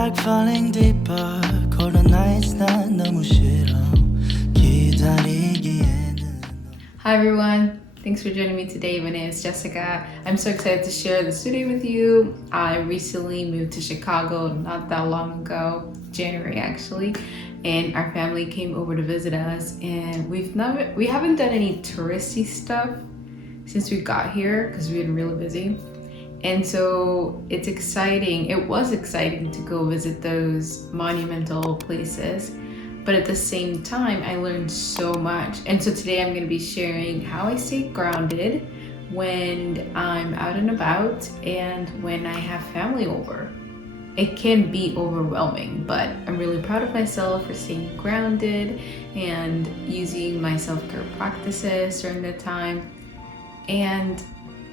like falling deeper. Colder nights 난 너무 싫어. 기다리기에는. Hi everyone, thanks for joining me today. My name is Jessica. I'm so excited to share this today with you. I recently moved to Chicago not that long ago, January actually, and our family came over to visit us, and we haven't done any touristy stuff since we got here because we've been really busy. And so it was exciting to go visit those monumental places, but at the same time I learned so much. And so today I'm going to be sharing how I stay grounded when I'm out and about and when I have family over. It can be overwhelming, but I'm really proud of myself for staying grounded and using my self-care practices during the time. And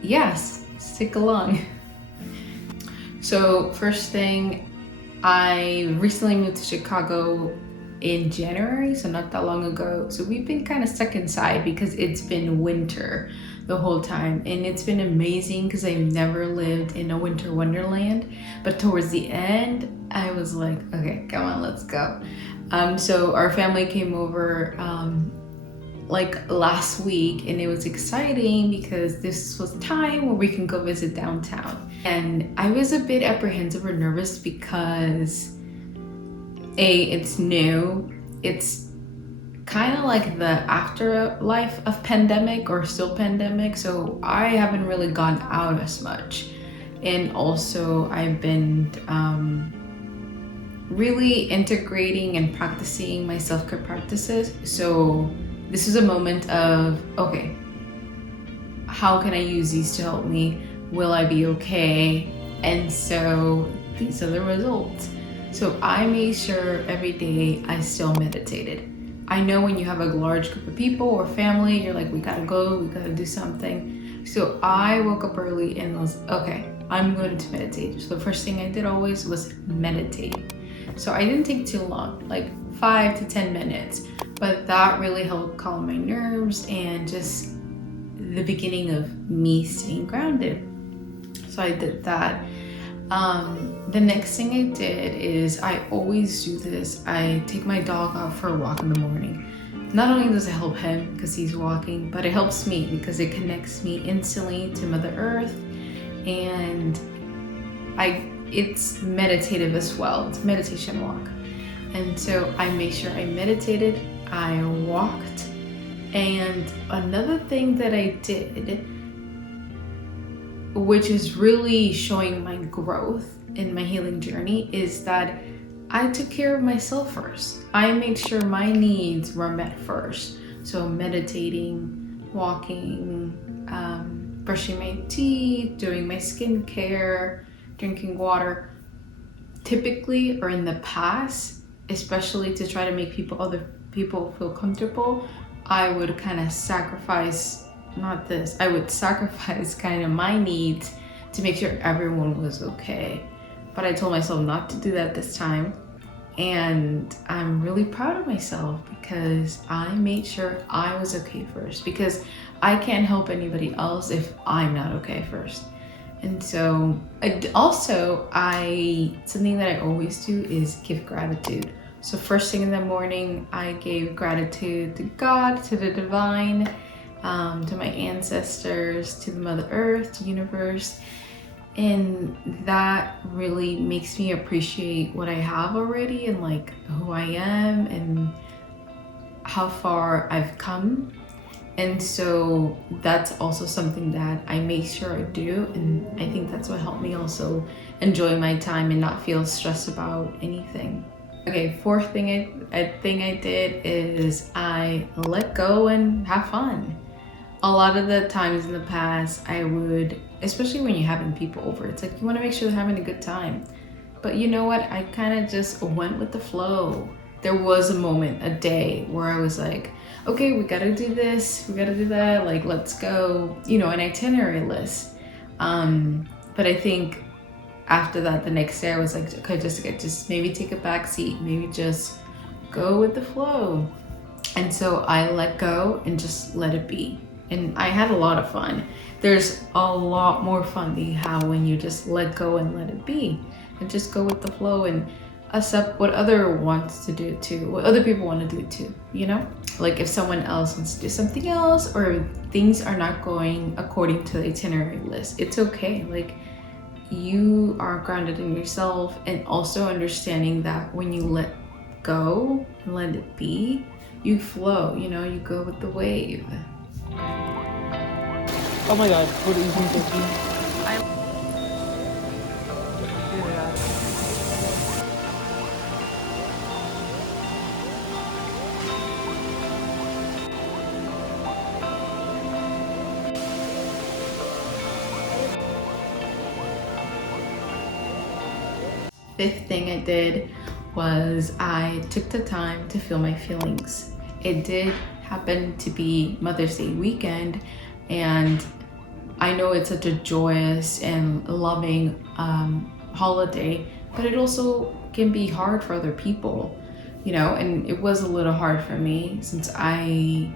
yes, stick along. So first thing, I recently moved to Chicago in January, so not that long ago. So we've been kind of stuck inside because it's been winter the whole time, and it's been amazing because I've never lived in a winter wonderland. But towards the end, I was like, okay, come on, let's go. So our family came over like last week, and it was exciting because this was time where we can go visit downtown. And I was a bit apprehensive or nervous because it's new. It's kind of like the afterlife of pandemic or still pandemic. So I haven't really gone out as much. And also I've been really integrating and practicing my self-care practices. So this is a moment of, okay, how can I use these to help me? Will I be okay? And so these are the results. So I made sure every day I still meditated. I know when you have a large group of people or family, you're like, we gotta go, we gotta do something. So I woke up early and was, okay, I'm going to meditate. So the first thing I did always was meditate. So I didn't take too long, like 5 to 10 minutes, but that really helped calm my nerves and just the beginning of me staying grounded. So I did that. The next thing I did is I always do this. I take my dog out for a walk in the morning. Not only does it help him because he's walking, but it helps me because it connects me instantly to Mother Earth, and it's meditative as well. It's a meditation walk. And so I made sure I meditated, I walked, and another thing that I did, which is really showing my growth in my healing journey, is that I took care of myself first. I made sure my needs were met first. So meditating, walking, brushing my teeth, doing my skincare, drinking water. Typically, or in the past, especially to try to make other people feel comfortable, I would kind of sacrifice kind of my needs to make sure everyone was okay. But I told myself not to do that this time. And I'm really proud of myself because I made sure I was okay first, because I can't help anybody else if I'm not okay first. And so something that I always do is give gratitude. So first thing in the morning, I gave gratitude to God, to the divine, to my ancestors, to the Mother Earth, to the universe. And that really makes me appreciate what I have already and like who I am and how far I've come. And so that's also something that I make sure I do. And I think that's what helped me also enjoy my time and not feel stressed about anything. Okay, fourth thing I did is I let go and have fun. A lot of the times in the past, I would, especially when you're having people over, it's like you want to make sure they're having a good time. But you know what? I kind of just went with the flow. There was a moment, a day, where I was like, okay, we gotta do this, we gotta do that, like let's go, an itinerary list. But I think after that, the next day I was like, okay, just maybe take a back seat, maybe just go with the flow. And so I let go and just let it be. And I had a lot of fun. There's a lot more fun that you have when you just let go and let it be. and just go with the flow and accept what other wants to do too, what other people want to do too, you know? Like if someone else wants to do something else or things are not going according to the itinerary list, it's okay. Like you are grounded in yourself, and also understanding that when you let go and let it be, you flow, you know, you go with the wave. Oh my god, what are you thinking? Fifth thing I did was I took the time to feel my feelings. It did happen to be Mother's Day weekend, and I know it's such a joyous and loving holiday, but it also can be hard for other people, you know, and it was a little hard for me since I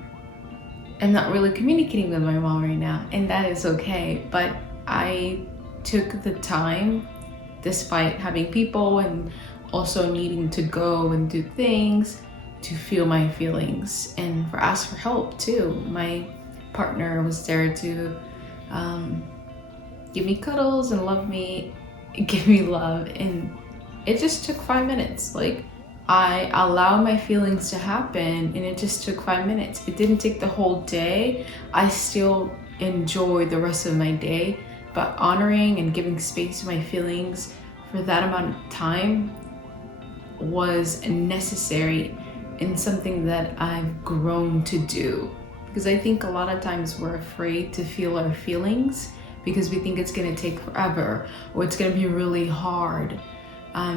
am not really communicating with my mom right now, and that is okay. But I took the time, despite having people and also needing to go and do things, to feel my feelings and for ask for help too. My partner was there to give me cuddles and love me, give me love, and it just took 5 minutes. Like I allowed my feelings to happen, and it just took 5 minutes. It didn't take the whole day. I still enjoyed the rest of my day, but honoring and giving space to my feelings for that amount of time was necessary and something that I've grown to do. Because I think a lot of times we're afraid to feel our feelings because we think it's gonna take forever or it's gonna be really hard.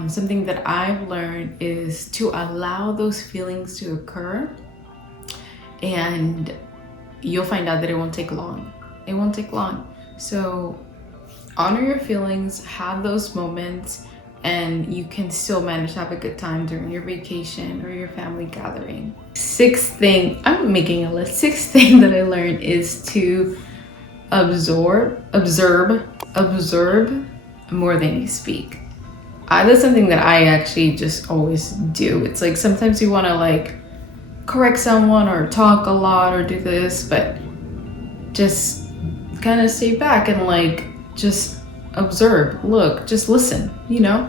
Something that I've learned is to allow those feelings to occur, and you'll find out that it won't take long. It won't take long. So honor your feelings, have those moments, and you can still manage to have a good time during your vacation or your family gathering. Sixth thing, I'm making a list. Sixth thing that I learned is to observe more than you speak. That's something that I actually just always do. It's like sometimes you want to like correct someone or talk a lot or do this, but just kind of stay back and like just observe, look, just listen, you know?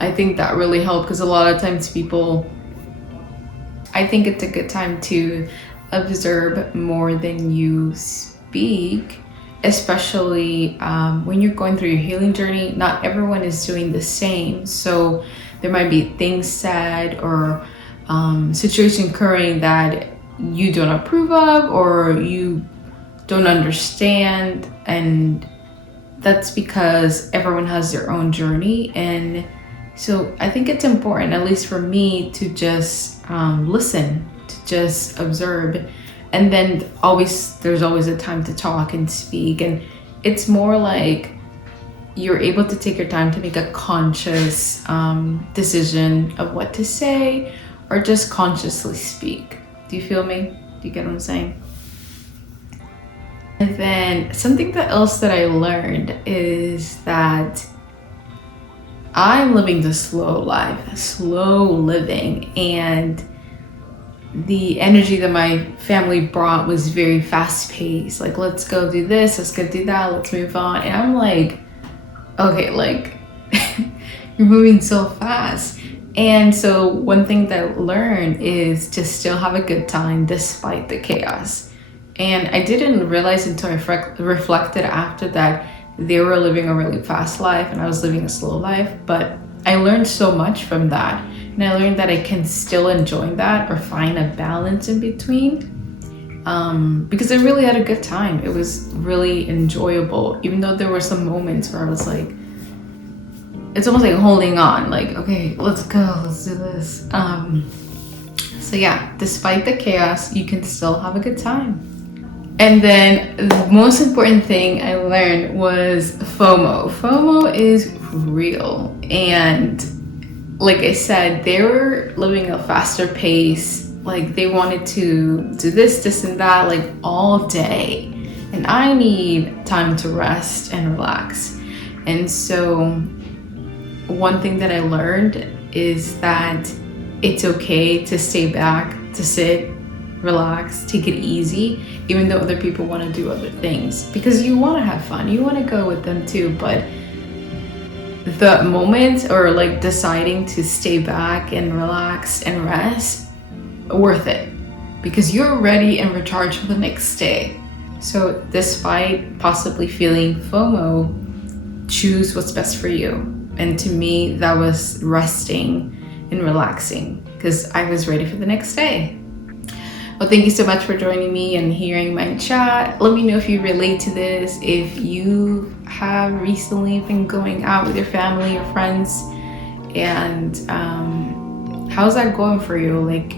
I think that really helped, because a lot of times I think it's a good time to observe more than you speak, especially when you're going through your healing journey. Not everyone is doing the same, so there might be things said or situation occurring that you don't approve of or you don't understand, and that's because everyone has their own journey. And so I think it's important, at least for me, to just listen, to just observe. And then there's always a time to talk and speak. And it's more like you're able to take your time to make a conscious decision of what to say, or just consciously speak. Do you feel me? Do you get what I'm saying? And then something else that I learned is that I'm living the slow life, slow living, and the energy that my family brought was very fast paced. Like, let's go do this, let's go do that, let's move on. And I'm like, okay, like you're moving so fast. And so one thing that I learned is to still have a good time despite the chaos. And I didn't realize until I reflected after that they were living a really fast life and I was living a slow life. But I learned so much from that. And I learned that I can still enjoy that or find a balance in between. Because I really had a good time. It was really enjoyable, even though there were some moments where I was like, it's almost like holding on, like, okay, let's go, let's do this. So yeah, despite the chaos, you can still have a good time. And then the most important thing I learned was FOMO. FOMO is real. And like I said, they were living a faster pace. Like they wanted to do this and that, like all day. And I need time to rest and relax. And so one thing that I learned is that it's okay to stay back, to sit, relax, take it easy, even though other people want to do other things, because you want to have fun, you want to go with them too. But the moment, or like deciding to stay back and relax and rest, worth it, because you're ready and recharged for the next day. So despite possibly feeling FOMO, choose what's best for you. And to me, that was resting and relaxing, because I was ready for the next day. Well, thank you so much for joining me and hearing my chat. Let me know if you relate to this, if you have recently been going out with your family or friends, and how's that going for you? Like,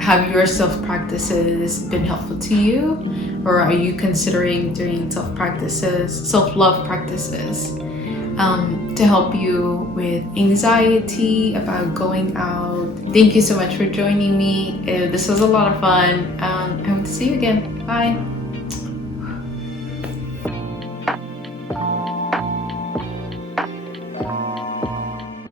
have your self-practices been helpful to you, or are you considering doing self-love practices to help you with anxiety about going out? Thank you so much for joining me. This was a lot of fun. I hope to see you again. Bye.